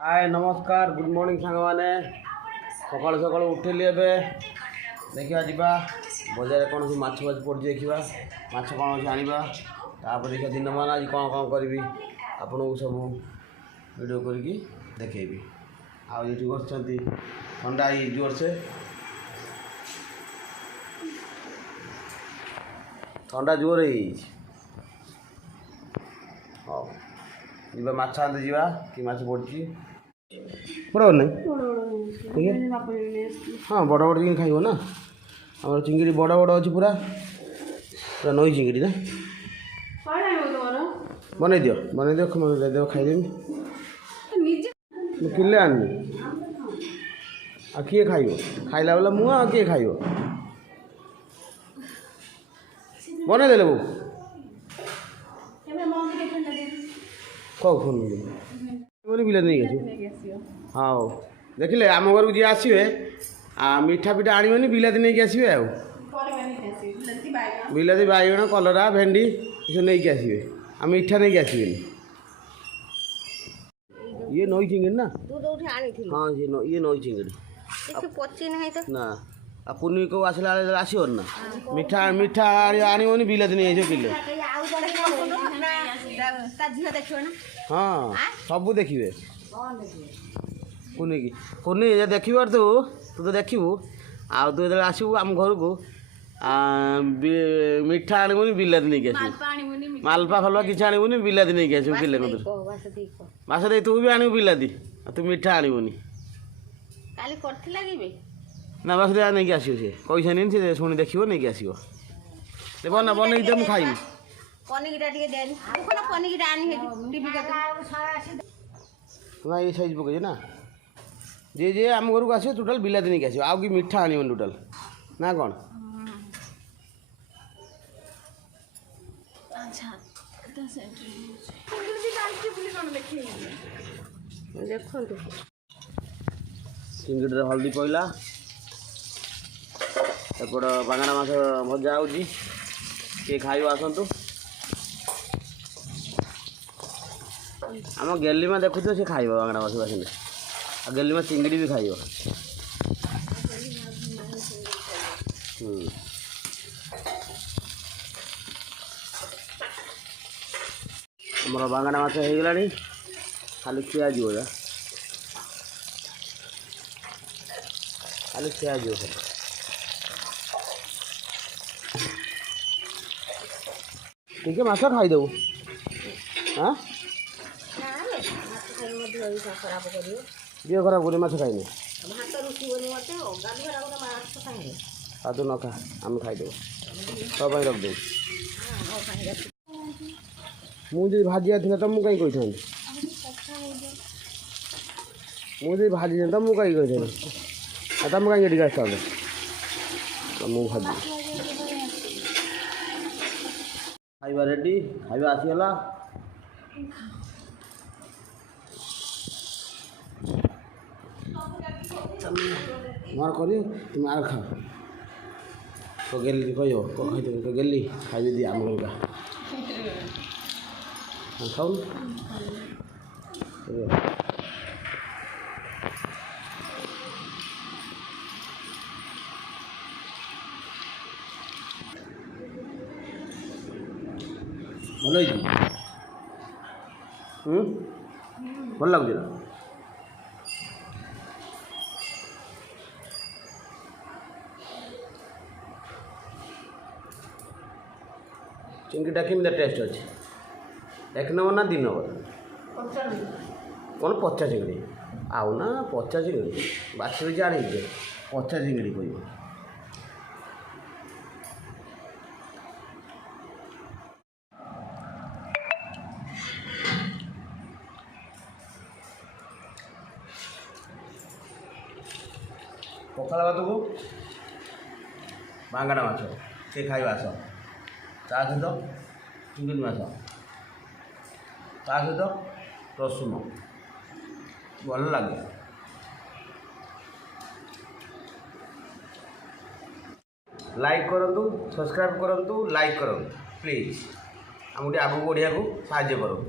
हाय नमस्कार good morning सांग मैंने सकाल सकाल उठेली एवं देखा जा बजार कौन सी माछ फाछ पड़ी देखा माछ कौन अच्छे आना तापर देखा दिन मान आज कौन कौन करी आपन को सब वीडियो करके देखेबी आठ बस ठंडा ही जोर से ठंडा जोर हाँ जी माछ आनते जा कि माछ पड़ी बड़ा नहीं हाँ बड़ बड़ चिंगी खाइब ना आम चिंगी बड़ बड़ अच्छी पूरा पूरा नई चिंगी ना बनई दियो खाईदेवी किले आनी आ किए खाइब खाइला बेला मुँह आ किए खाइब बनई देले बो कौ फोन बिला नहीं हाँ देखिले आम घर को जी आसवे मीठा पिठा आनबनी बिलाती नहीं आसवे बिलाती बैगण कलरा भेंडी सब नहीं आसवे आ मीठा नहीं आसवे ये नई चिंगड़ी ना हाँ ये नई चिंगड़ी ना आ पुनी को आसला आसो ना मीठा मीठा आनबनी बिलाती नहीं आस किलो हाँ सब देखिए कुनी की कुनी देख तू तू तो देखू आ तू जो आसबू आम घर को मीठा आनबुनि बिलाती नहीं आस मालपा फलपा किसी आनबुनि बिलाती नहीं आस किले बास दे तू भी आनबू बिलाती तू मीठा आनबुनि ना बास दे नहीं आस पैसा नहीं से शुणी देखो नहीं आसो बना बनई दे मुझे खाइबी ना ये साइज पकड़ ना जे जे आम घर को आस टोटाल बिलाती नहीं आस आउ कि मीठा आनबन टोटाल ना कौन देखो चिंगड़ी हल्दी पड़ा एपट बांगड़ा माछ भजा हो किए खाइब आसतु आम गेलीमा देखु सी खाइब बांगड़ा माछ बासिने आ गेलीमा चिंगड़ी भी खाइब आमर बांगड़ा माछ हो गला खाली खिया जा खाली खिया जा ठीक है माछ खाईदेबू हाँ दिह खराब कर माछ खाइने आ तू न खा आम खाईदेबू तो रखदेव मुझे भाजिया थी तो मुझे कहीं कही मुझे भाजी तो मुझे कहीं कही तुम कहीं ये आसता मुझे भाजी खाइबा रेडी खाइबा आसीगला मार कर तुम आर खा तो गेली कह तो गेली खाई दी आम का खाऊ भल भल लगुच ना चिंगीटा केमी टेस्ट अच्छे एक नंबर ना 2 नंबर कौन पचा चिंगड़ी आउ ना पचा चिंगड़ी बाछी जानी पचा चिंगड़ी कह पखाड़ भात को बांगड़ा माछ किए खाइब आस ता सहित चिंगड़ी माछ ता सहित रसुण भल लगे लाइक करूँ सब्सक्राइब करूँ लाइक करूँ प्लीज आमको आगे बढ़िया को साहाय्य करूँ।